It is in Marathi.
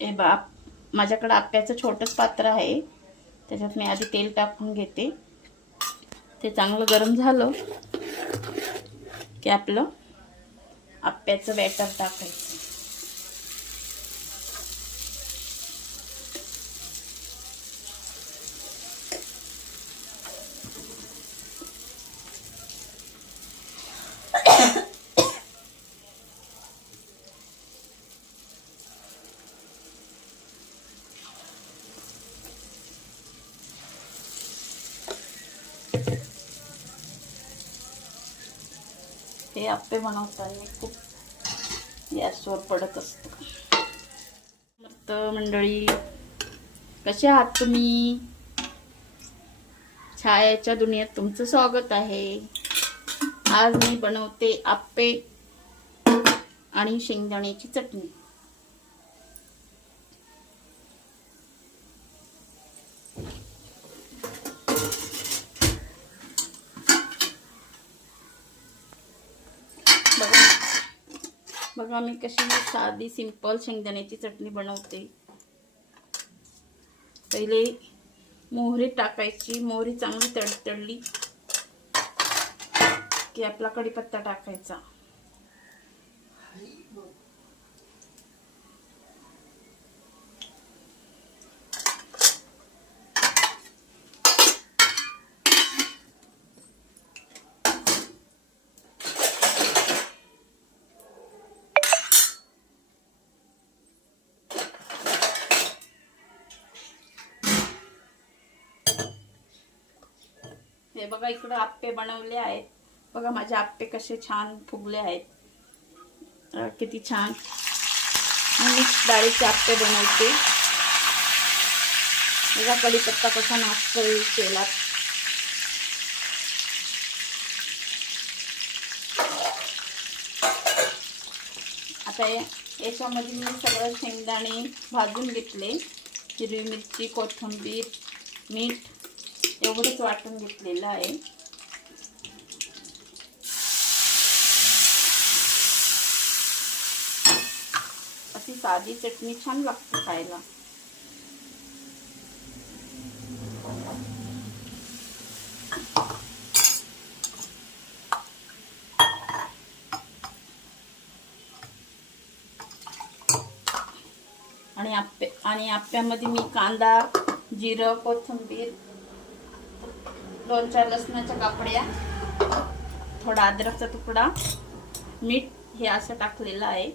हे बाप, माझ्याकडे आप्याचं छोटंच पात्र आहे, त्याच्यात मी आधी तेल टाकून घेते. ते चांगलं गरम झालं की आपलं आप्याचं बॅटर टाकायचं. हे आप्पे बनवताना खूप गॅसवर पडत असतं. मस्त मंडळी, कसे आहात तुम्ही? छायाच्या दुनियेत तुमचं स्वागत आहे. आज मी बनवते आप्पे आणि शेंगदाण्याची चटणी. बघा मी कशी साधी सिंपल शेंगदाण्याची चटणी बनवते. पहिले मोहरी टाकायची. मोहरी चांगली तडतडली की आपला कढीपत्ता टाकायचा. हे बघा इकडे आप्पे बनवले आहेत. बघा माझे आप्पे कसे छान फुगले आहेत. किती छान. मी मिक्स डाळीचे आप्पे बनवते. बघा कढीपत्ता कसा नाचतोय तेलात. आता याच्यामध्ये मी सगळं शेंगदाणे भाजून घेतले. हिरवी मिरची, कोथिंबीर, मीठ एवढंच वाटून घेतलेलं आहे. अशी साधी चटणी छान लागते खायला. आणि आप्यामध्ये मी कांदा, जिरं, कोथिंबीर, 2-4 लसणाच्या कापड्या, थोडा अद्रकचा तुकडा, मीठ हे असं टाकलेलं आहे.